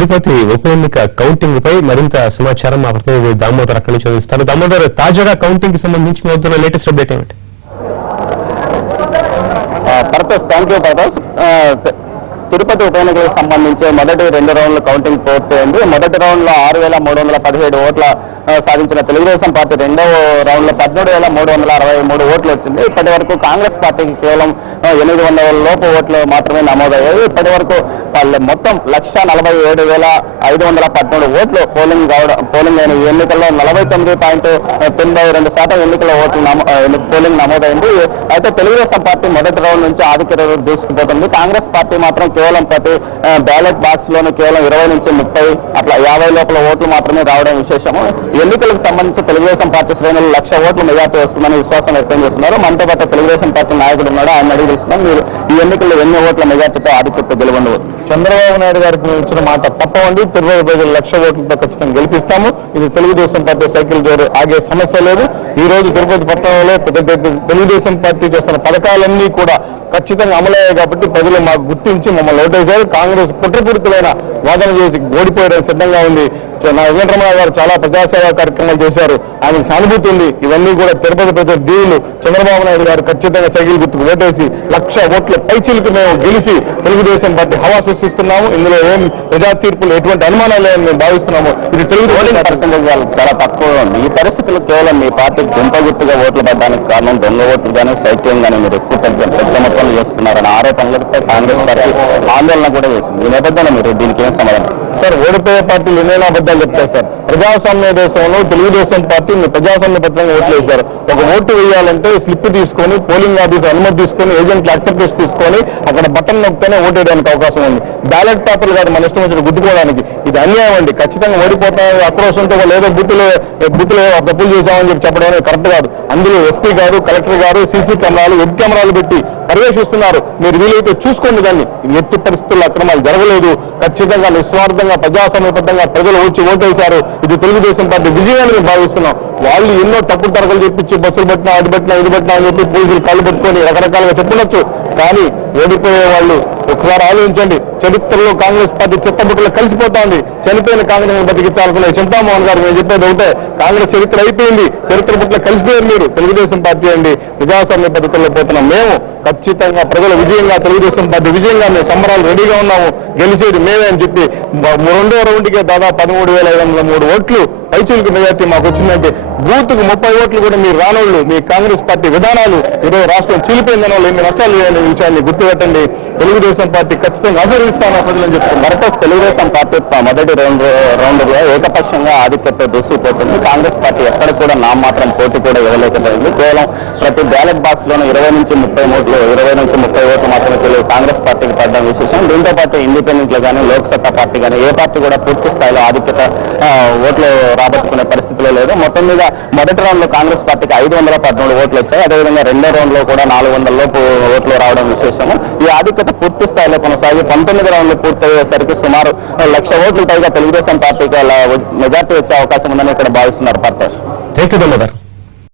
తిరుపతి ఉప ఎన్నిక కౌంటింగ్ పై మరింత సమాచారం మా ప్రతినిధి దామోదర్ అక్కడి నుంచి అందిస్తారు. దామోదర్, తాజాగా కౌంటింగ్ కి సంబంధించి అవుతున్న లేటెస్ట్ అప్డేట్ ఏమిటి? Thank you Prakash. తిరుపతి ఉప ఎన్నికలకు సంబంధించి మొదటి 2 రౌండ్ల కౌంటింగ్ పూర్తయింది. మొదటి రౌండ్ లో 6,317 ఓట్ల సాధించిన తెలుగుదేశం పార్టీ రెండవ రౌండ్ లో 13,363 ఓట్లు వచ్చింది. ఇప్పటి వరకు కాంగ్రెస్ పార్టీకి కేవలం 800 లోపు ఓట్లు మాత్రమే నమోదయ్యాయి. ఇప్పటి వరకు మొత్తం 1,47,513 ఓట్లు పోలింగ్ అయిన ఈ ఎన్నికల్లో 49.92% ఎన్నికల ఓట్లు పోలింగ్ నమోదైంది. అయితే తెలుగుదేశం పార్టీ మొదటి రౌండ్ నుంచి ఆధిక్యత దూసుకుపోతుంది. కాంగ్రెస్ పార్టీ మాత్రం కేవలం ప్రతి బ్యాలెట్ బాక్స్ లోను కేవలం 20 నుంచి 30 అట్లా 50 లోపల ఓట్లు మాత్రమే రావడం విశేషము. ఎన్నికలకు సంబంధించి తెలుగుదేశం పార్టీ శ్రేణులు 1,00,000 ఓట్లు మెజార్టీ వస్తుందని విశ్వాసం వ్యక్తం చేస్తున్నారు. మనతో పాటు తెలుగుదేశం పార్టీ నాయకుడు ఉన్నాడు, ఆయన అడిగి తెలుస్తున్నాం. మీరు ఈ ఎన్నికల్లో ఎన్ని ఓట్ల మెజార్టీతో ఆధిక్యత గెలుపొందవచ్చు? చంద్రబాబు నాయుడు గారికి ఇచ్చిన మాట తప్పవండి. తిరుపతి ప్రజలు 1,00,000 ఓట్లతో ఖచ్చితంగా గెలిపిస్తాము. ఇది తెలుగుదేశం పార్టీ సైకిల్ జోరు ఆగే సమస్య లేదు. ఈ రోజు తిరుపతి పట్టణంలో తెలుగుదేశం పార్టీ చేస్తున్న పథకాలన్నీ కూడా ఖచ్చితంగా అమలయ్యాయి కాబట్టి ప్రజలు మాకు గుర్తించి మమ్మల్ని ఓటేశారు. కాంగ్రెస్ కుట్రపూరితమైన వాదన చేసి ఓడిపోయడానికి సిద్ధంగా ఉంది. వెంకటరమణ గారు చాలా ప్రజాసేవా కార్యక్రమాలు చేశారు, ఆయనకు సానుభూతి ఉంది. ఇవన్నీ కూడా తిరుపతి ప్రజల దీవులు. చంద్రబాబు నాయుడు గారు ఖచ్చితంగా సైకిల్ గుర్తుకు ఓటేసి 1,00,000 ఓట్ల పైచిలకు మేము గెలిచి తెలుగుదేశం పార్టీ హవా సృష్టిస్తున్నాము. ఇందులో ఏం ప్రజా తీర్పులు ఎటువంటి అనుమానాలు లేవని మేము భావిస్తున్నాము. ఇది తెలుగుదేశం పర్సెంటేజ్ చాలా తక్కువ ఉంది. ఈ పరిస్థితులు కేవలం మీ పార్టీ గుంట గుర్తుగా ఓట్లు పడడానికి కారణం దొంగ ఓట్లు కానీ సైక్లింగ్ కానీ మీరు ఎక్కువ పెద్ద మొత్తంలో చేస్తున్నారని ఆరోపణలపై కాంగ్రెస్ పార్టీ ఆందోళన కూడా చేసింది. ఈ నేపథ్యంలో మీరు దీనికి ఏం సమాధానం? సార్, ఓడిపోయే పార్టీలు ఎన్నైనా అబద్ధాలు చెప్తారు సార్. ప్రజాస్వామ్య దేశంలో తెలుగుదేశం పార్టీ ప్రజాస్వామ్యబద్ధంగా ఓట్లు వేశారు. ఒక ఓటు వేయాలంటే స్లిప్ తీసుకొని పోలింగ్ ఆఫీసర్ అనుమతి తీసుకొని ఏజెంట్లు యాక్సెప్టెన్స్ తీసుకొని అక్కడ బటన్ నొక్కితేనే ఓటు వేయడానికి అవకాశం ఉంది. బ్యాలెట్ పేపర్లు కాదు మన ఇష్టం వచ్చిన గుద్దుకోవడానికి. ఇది అన్యాయం అండి. ఖచ్చితంగా ఓడిపోతాం ఆక్రోశంతో వాళ్ళు ఏదో బూతులు తప్పులు చేశామని చెప్పడం అనేది కరెక్ట్ కాదు. అందులో ఎస్పీ గారు, కలెక్టర్ గారు సీసీ కెమెరాలు, వెబ్ కెమెరాలు పెట్టి పర్యవేక్షిస్తున్నారు. మీరు వీలైతే చూసుకోండి. దాన్ని ఎట్టి పరిస్థితుల్లో అక్రమాలు జరగలేదు. ఖచ్చితంగా నిస్వార్థంగా ప్రజాస్వామ్యబద్ధంగా ప్రజలు వచ్చి ఓటేశారు. ఇది తెలుగుదేశం పార్టీ విజయాన్ని మేము భావిస్తున్నాం. వాళ్ళు ఎన్నో తప్పుడు తరగలు చెప్పించి బస్సులు పెట్టినా అది పెట్టినా ఇది పెట్టినా అని చెప్పి పోలీసులు కళ్ళు పెట్టుకొని రకరకాలుగా చెప్పవచ్చు. కానీ ఓడిపోయే వాళ్ళు ఒకసారి ఆలోచించండి. చరిత్రలో కాంగ్రెస్ పార్టీ చిత్తబుట్టలో కలిసిపోతోంది. చనిపోయిన కాంగ్రెస్ బతికించాలనుకునే చింతామోహన్ గారు నేను చెప్పేది ఒకటే, కాంగ్రెస్ చరిత్ర అయిపోయింది. చరిత్ర బుట్టలో కలిసిపోయారు మీరు. తెలుగుదేశం పార్టీ అండి ప్రజాస్వామ్య పద్ధతుల్లో పోతున్నాం. మేము ఖచ్చితంగా ప్రజల విజయంగా, తెలుగుదేశం పార్టీ విజయంగా మేము సంబరాలు రెడీగా ఉన్నాము. గెలిచేది మేమే అని చెప్పి 2వ రౌండ్కే దాదాపు 13,503 ఓట్లు పైచులకు మెజార్టీ మాకు వచ్చిందంటే బూత్కు 30 ఓట్లు కూడా మీరు రానోళ్ళు. మీ కాంగ్రెస్ పార్టీ విధానాలు ఈరోజు రాష్ట్రం చీలిపోయిందనో ఎన్ని నష్టాలు లేని విషయాన్ని గుర్తుపెట్టండి. తెలుగుదేశం పార్టీ ఖచ్చితంగా ఆశీర్వదిస్తాను ప్రజలని చెప్తున్నారు. మరొక తెలుగుదేశం పార్టీ మొదటి రౌండ్లో ఏకపక్షంగా ఆధిక్యత దూసుకుపోతుంది. కాంగ్రెస్ పార్టీ ఎక్కడ కూడా నామాత్రం పోటీ కూడా ఇవ్వలేకపోయింది. కేవలం ప్రతి బ్యాలెట్ బాక్స్ లోనూ 20 నుంచి 30 ఓట్లు మాత్రమే కాంగ్రెస్ పార్టీకి పడ్డం విశేషం. దీంతో పాటు ఇండిపెండెంట్లు కానీ, లోక్సత్తా పార్టీ కానీ ఏ పార్టీ కూడా పూర్తి స్థాయిలో ఆధిక్యత ఓట్లు రాబట్టుకునే పరిస్థితిలో లేదు. మొత్తం మీద మొదటి రౌండ్ లో కాంగ్రెస్ పార్టీకి 513 ఓట్లు వచ్చాయి. అదేవిధంగా రెండో రౌండ్ లో కూడా 400 లోపు ఓట్లు రావడం విశేషము. ఈ ఆధిక్యత పూర్తి స్థాయిలో కొనసాగి 19 రౌండ్లు పూర్తయ్యేసరికి సుమారు 1,00,000 ఓట్లు పైగా తెలుగుదేశం పార్టీకి మెజార్టీ వచ్చే అవకాశం ఉందని ఇక్కడ భావిస్తున్నారు. పర్తోష్. థాంక్యూ దామోదర్.